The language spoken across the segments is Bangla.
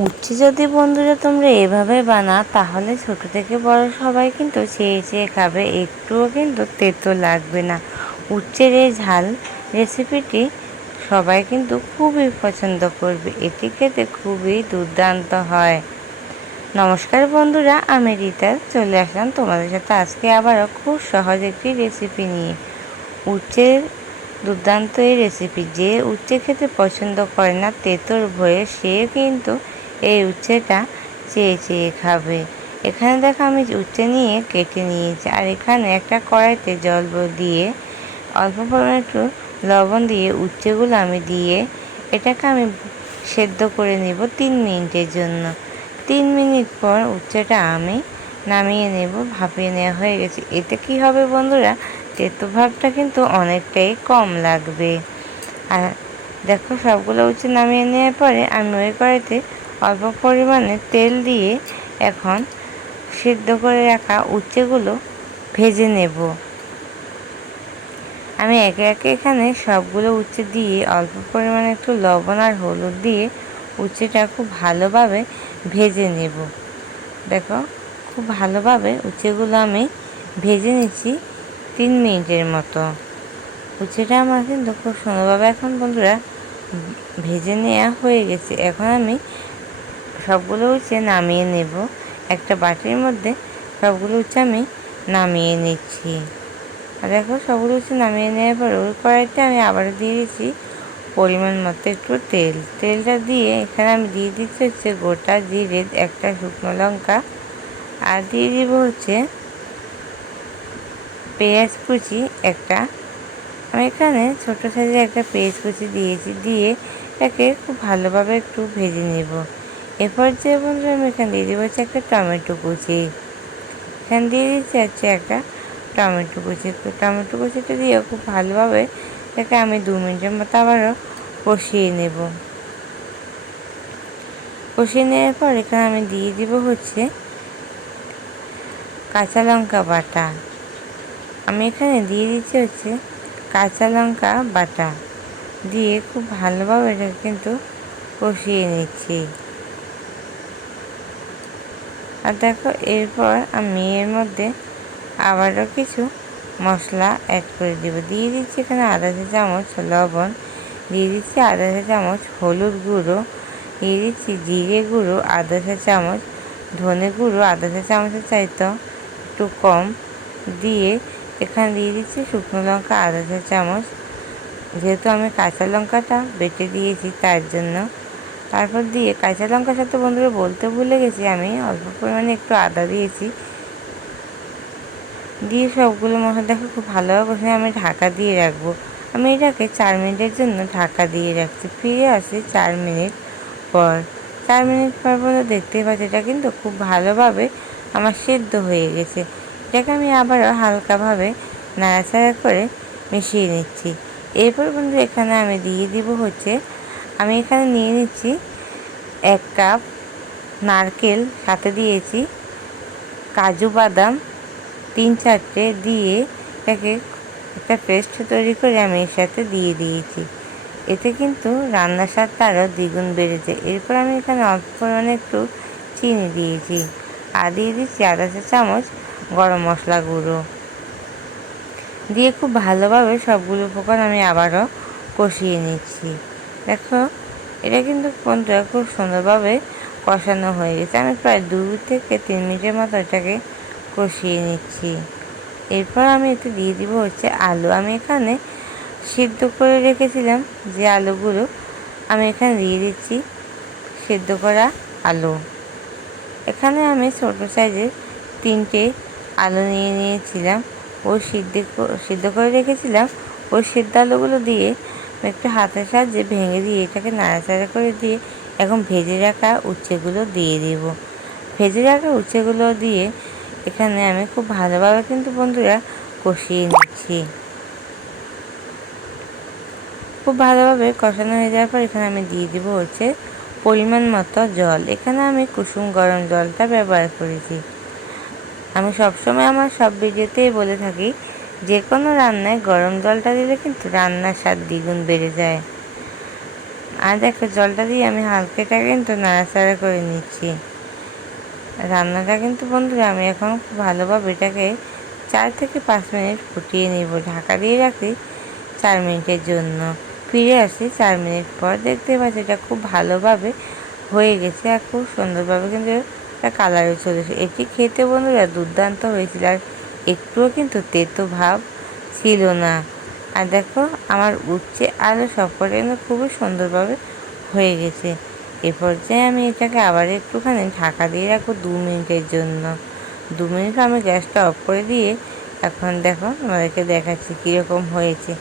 উচ্ছে যদি বন্ধুরা তোমরা এভাবে বানাও তাহলে ছোট থেকে বড় সবাই কিন্তু চেয়ে চেয়ে খাবে, একটুও কিন্তু তেতো লাগবে না। উচ্ছের এই ঝাল রেসিপিটি সবাই কিন্তু খুবই পছন্দ করবে, এটি খেতে খুবই দুর্দান্ত হয়। নমস্কার বন্ধুরা, আমি রিতা চলে আসলাম তোমাদের সাথে আজকে আবারও খুব সহজ একটি রেসিপি নিয়ে। উচ্ছের দুর্দান্ত এই রেসিপি, যে উচ্ছে খেতে পছন্দ করে না তেঁতোর ভয়ে, সে কিন্তু এই উচ্ছেটা চেয়ে চেয়ে খাবে। এখানে দেখো আমি উচ্ছে নিয়ে কেটে নিয়েছি, আর এখানে একটা কড়াইতে জল দিয়ে অল্প পরিমাণে একটু লবণ দিয়ে উচ্ছেগুলো আমি দিয়ে এটাকে আমি সেদ্ধ করে নিব 3 মিনিটের জন্য। 3 মিনিট পর উচ্ছেটা আমি নামিয়ে নেব, ভাপিয়ে নেওয়া হয়ে গেছে। এতে কি হবে বন্ধুরা, তেতো ভাবটা কিন্তু অনেকটাই কম লাগবে। আর দেখো সবগুলো উচ্ছে নামিয়ে নেওয়ার পরে আমি ওই কড়াইতে অল্প পরিমাণে তেল দিয়ে এখন সিদ্ধ করে রাখা উচ্ছেগুলো ভেজে নেব। আমি একে একে এখানে সবগুলো উচ্ছে দিয়ে অল্প পরিমাণে একটু লবণ আর হলুদ দিয়ে উচ্ছেটা খুব ভালোভাবে ভেজে নেব। দেখো খুব ভালোভাবে উচ্ছেগুলো আমি ভেজে নিচ্ছি 3 মিনিটের মতো। উচ্ছেটা আমার কিন্তু খুব সুন্দরভাবে এখন বন্ধুরা ভেজে নেওয়া হয়ে গেছে। এখন আমি সবগুলো উচ্ছে নামিয়ে নেব, একটা বাটির মধ্যে সবগুলো উচ্ছে আমি নামিয়ে নিচ্ছি। আর দেখো সবগুলো উচ্ছে নামিয়ে নেওয়ার পর ওই কড়াইতে আমি আবারও দিয়ে দিচ্ছি পরিমাণ মতো একটু তেল। তেলটা দিয়ে এখানে আমি দিয়ে দিচ্ছি হচ্ছে গোটা জিরে, একটা শুকনো লঙ্কা, আর দিয়ে দিব হচ্ছে পেঁয়াজ কুচি একটা। আমি এখানে ছোটো সাইজের একটা পেঁয়াজ কুচি দিয়েছি, দিয়ে এটাকে খুব ভালোভাবে একটু ভেজে নেব। এরপর যে বন্ধুরা আমি এখানে দিয়ে দেবো হচ্ছে একটা টমেটো কুচি, এখানে দিয়ে দিচ্ছি হচ্ছে একটা টমেটো কুচি। টমেটো কুচিটা দিয়ে খুব ভালোভাবে এটাকে আমি 2 মিনিটের মতো আবারও কষিয়ে নেব। কষিয়ে নেওয়ার পর এখানে আমি দিয়ে দিব হচ্ছে কাঁচা লঙ্কা বাটা। আমি এখানে দিয়ে দিচ্ছি হচ্ছে কাঁচা লঙ্কা বাটা, দিয়ে খুব ভালোভাবে এটা কিন্তু কষিয়ে নিচ্ছি। আর দেখো এরপর আমি এর মধ্যে আবারও কিছু মশলা অ্যাড করে দেবো। দিয়ে দিচ্ছি এখানে আধা চা চামচ লবণ, দিয়ে দিচ্ছি আধা চা চামচ হলুদ গুঁড়ো, দিয়ে দিচ্ছি জিরে গুঁড়ো আধা চা চামচ, ধনে গুঁড়ো আধা চা চামচের চাইতে একটু কম, দিয়ে এখানে দিয়ে দিচ্ছি শুকনো লঙ্কা আধা চা চামচ, যেহেতু আমি কাঁচা লঙ্কাটা বেটে দিয়েছি তার জন্য। তারপর দিয়ে কাঁচা লঙ্কার সাথে বন্ধুরা বলতে ভুলে গেছি, আমি অল্প পরিমাণে একটু আদা দিয়েছি। দিয়ে সবগুলো মশলা দেখো খুব ভালোভাবে কষে আমি ঢাকা দিয়ে রাখবো। আমি এটাকে 4 মিনিটের জন্য ঢাকা দিয়ে রাখছি। ফিরে আসি 4 মিনিট পর। 4 মিনিট পর বলে দেখতেই পাচ্ছি এটা কিন্তু খুব ভালোভাবে আমার সেদ্ধ হয়ে গেছে। এটাকে আমি আবারও হালকাভাবে নাড়াচাড়া করে মিশিয়ে নিচ্ছি। এরপর বন্ধু এখানে আমি দিয়ে দিব হচ্ছে, আমি এখানে নিয়ে নিচ্ছি 1 কাপ নারকেল, সাথে দিয়েছি কাজু বাদাম 3-4টে, দিয়ে এটাকে একটা পেস্ট তৈরি করে আমি এর সাথে দিয়ে দিয়েছি। এতে কিন্তু রান্নার স্বাদটা আরও দ্বিগুণ বেড়েছে। এরপর আমি এখানে অল্প পরিমাণে একটু চিনি দিয়েছি, আর দিয়ে দিচ্ছি আধা চা চামচ গরম মশলা গুঁড়ো, দিয়ে খুব ভালোভাবে সবগুলো উপকরণ আমি আবারও কষিয়ে নিচ্ছি। দেখো এটা কিন্তু বন্ধুরা খুব সুন্দরভাবে কষানো হয়ে গেছে। আমি প্রায় 2 থেকে 3 মিনিটের মতো এটাকে কষিয়ে নিচ্ছি। এরপর আমি এতে দিয়ে দিব হচ্ছে আলু। আমি এখানে সিদ্ধ করে রেখেছিলাম যে আলুগুলো, আমি এখানে দিয়ে দিচ্ছি সিদ্ধ করা আলু। এখানে আমি ছোটো সাইজের 3টে আলু নিয়ে নিয়েছিলাম, ওই সিদ্ধ করে রেখেছিলাম। ওই সিদ্ধ আলুগুলো দিয়ে একটু হাতের সাহায্যে ভেঙে দিয়ে এটাকে নাড়াচাড়া করে দিয়ে এখন ভেজে রাখা উচ্ছেগুলো দিয়ে দেব। ভেজে রাখা উচ্ছেগুলো দিয়ে এখানে আমি খুব ভালোভাবে কিন্তু বন্ধুরা কষিয়ে নিচ্ছি। খুব ভালোভাবে কষানো হয়ে যাওয়ার পর এখানে আমি দিয়ে দেবো হচ্ছে পরিমাণ মতো জল। এখানে আমি কুসুম গরম জলটা ব্যবহার করেছি। আমি সবসময় আমার সব ভিডিওতেই বলে থাকি, যে কোনো রান্নায় গরম জলটা দিলে কিন্তু রান্নার স্বাদ দ্বিগুণ বেড়ে যায়। আর দেখো জলটা দিয়ে আমি হালকাটা কিন্তু নাড়াচাড়া করে নিচ্ছি। রান্নাটা কিন্তু বন্ধুরা আমি এখন খুব ভালোভাবে এটাকে 4 থেকে 5 মিনিট ফুটিয়ে নিব। ঢাকা দিয়ে রাখি 4 মিনিটের জন্য। ফিরে আসি 4 মিনিট পর। দেখতে পাচ্ছি এটা খুব ভালোভাবে হয়ে গেছে আর খুব সুন্দরভাবে কিন্তু একটা কালারও চলেছে। এটি খেতে বন্ধুরা দুর্দান্ত হয়েছিল আর একটুও কিন্তু তেতো ভাব ছিল না। আর দেখো আমার উচ্ছে আলু সবকটা কিন্তু খুবই সুন্দরভাবে হয়ে গেছে। এ পর্যায়ে আমি এটাকে আবার একটুখানি ঢাকা দিয়ে রাখবো 2 মিনিটের জন্য। 2 মিনিট আমি গ্যাসটা অফ করে দিয়ে এখন দেখো আমাদেরকে দেখাচ্ছি কীরকম হয়েছে।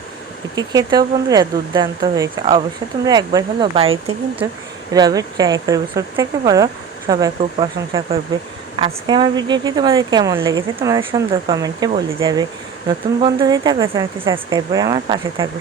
এটি খেতেও বন্ধুরা দুর্দান্ত হয়েছে। অবশ্যই তোমরা একবার হলেও বাড়িতে কিন্তু এভাবে ট্রাই করবে। ছোট থেকে বড় সবাই খুব প্রশংসা করবে। আজকে আমার ভিডিওটি তোমাদের কেমন লেগেছে তোমাদের সুন্দর কমেন্টে বলে যাবে। নতুন বন্ধু হয়ে থাকলে চ্যানেলটি সাবস্ক্রাইব করে আমার পাশে থাকবে।